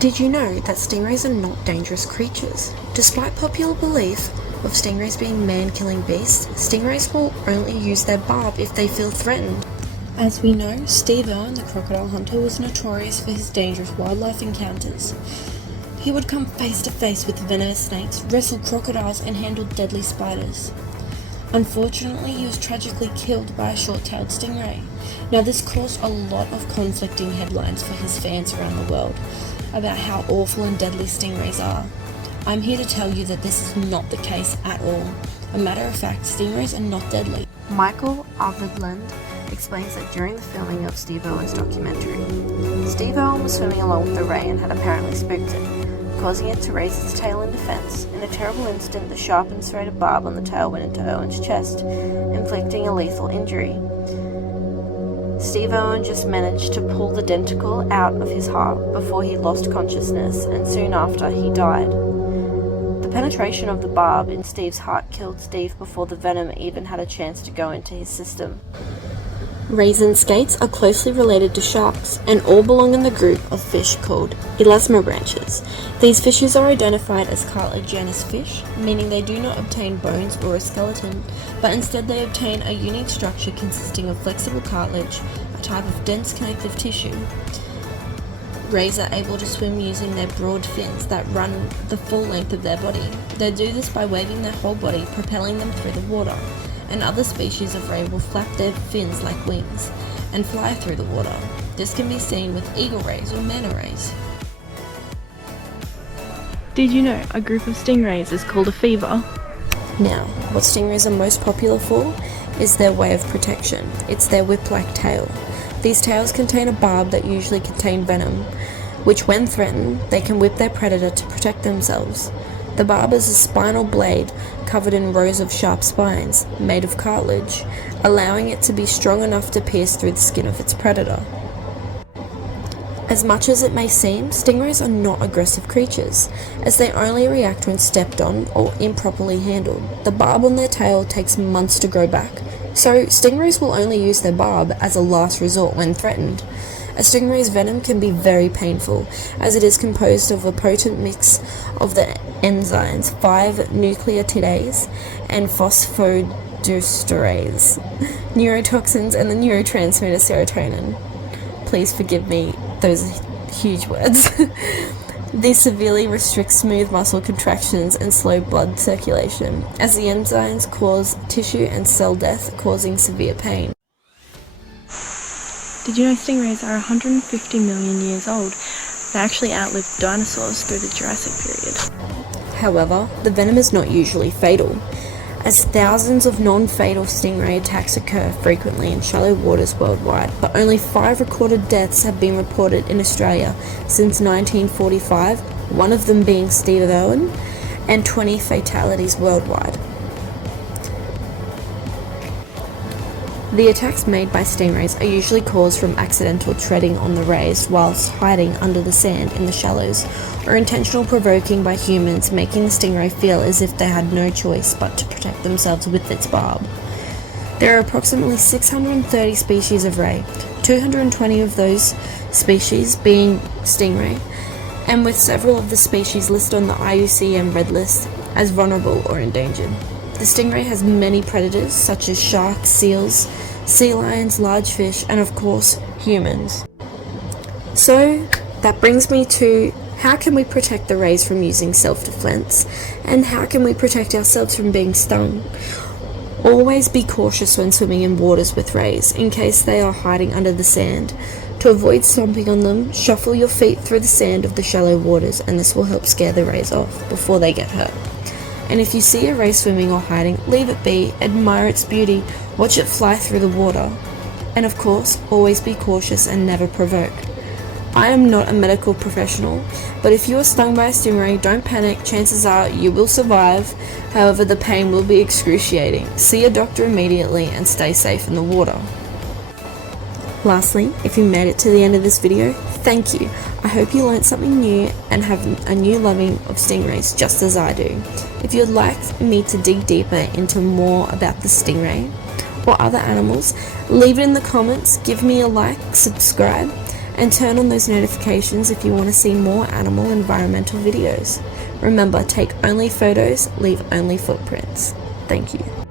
Did you know that stingrays are not dangerous creatures? Despite popular belief of stingrays being man-killing beasts, stingrays will only use their barb if they feel threatened. As we know, Steve Irwin, the crocodile hunter, was notorious for his dangerous wildlife encounters. He would come face to face with venomous snakes, wrestle crocodiles, and handle deadly spiders. Unfortunately, he was tragically killed by a short-tailed stingray. Now, this caused a lot of conflicting headlines for his fans around the world about how awful and deadly stingrays are. I'm here to tell you that this is not the case at all. A matter of fact, stingrays are not deadly. Michael Arvidland explains that during the filming of Steve Irwin's documentary, Steve Irwin was swimming along with the ray and had apparently spooked it, causing it to raise its tail in defense. In a terrible instant, the sharp and serrated barb on the tail went into Irwin's chest, inflicting a lethal injury. Steve Irwin just managed to pull the denticle out of his heart before he lost consciousness, and soon after he died. The penetration of the barb in Steve's heart killed Steve before the venom even had a chance to go into his system. Rays and skates are closely related to sharks and all belong in the group of fish called elasmobranchs. These fishes are identified as cartilaginous fish, meaning they do not obtain bones or a skeleton, but instead they obtain a unique structure consisting of flexible cartilage, a type of dense connective tissue. Rays are able to swim using their broad fins that run the full length of their body. They do this by waving their whole body, propelling them through the water. And other species of ray will flap their fins like wings and fly through the water. This can be seen with eagle rays or manta rays. Did you know a group of stingrays is called a fever? Now, what stingrays are most popular for is their way of protection. It's their whip-like tail. These tails contain a barb that usually contain venom, which when threatened, they can whip their predator to protect themselves. The barb is a spinal blade covered in rows of sharp spines, made of cartilage, allowing it to be strong enough to pierce through the skin of its predator. As much as it may seem, stingrays are not aggressive creatures, as they only react when stepped on or improperly handled. The barb on their tail takes months to grow back, so stingrays will only use their barb as a last resort when threatened. A stingray's venom can be very painful, as it is composed of a potent mix of the enzymes 5-nucleotidase and phosphodiesterase, neurotoxins, and the neurotransmitter serotonin. Please forgive me those huge words. This severely restricts smooth muscle contractions and slow blood circulation, as the enzymes cause tissue and cell death, causing severe pain. Did you know stingrays are 150 million years old? They actually outlived dinosaurs through the Jurassic period. However, the venom is not usually fatal, as thousands of non-fatal stingray attacks occur frequently in shallow waters worldwide, but only 5 recorded deaths have been reported in Australia since 1945, one of them being Steve Irwin, and 20 fatalities worldwide. The attacks made by stingrays are usually caused from accidental treading on the rays whilst hiding under the sand in the shallows, or intentional provoking by humans, making the stingray feel as if they had no choice but to protect themselves with its barb. There are approximately 630 species of ray, 220 of those species being stingray, and with several of the species listed on the IUCN Red List as vulnerable or endangered. The stingray has many predators such as sharks, seals, sea lions, large fish, and of course, humans. So, that brings me to how can we protect the rays from using self-defense, and how can we protect ourselves from being stung? Always be cautious when swimming in waters with rays, in case they are hiding under the sand. To avoid stomping on them, shuffle your feet through the sand of the shallow waters, and this will help scare the rays off before they get hurt. And if you see a ray swimming or hiding, leave it be, admire its beauty, watch it fly through the water. And of course, always be cautious and never provoke. I am not a medical professional, but if you are stung by a stingray, don't panic, chances are you will survive. However, the pain will be excruciating. See a doctor immediately and stay safe in the water. Lastly, if you made it to the end of this video, thank you. I hope you learned something new and have a new loving of stingrays just as I do. If you'd like me to dig deeper into more about the stingray or other animals, leave it in the comments, give me a like, subscribe, and turn on those notifications if you want to see more animal environmental videos. Remember, take only photos, leave only footprints. Thank you.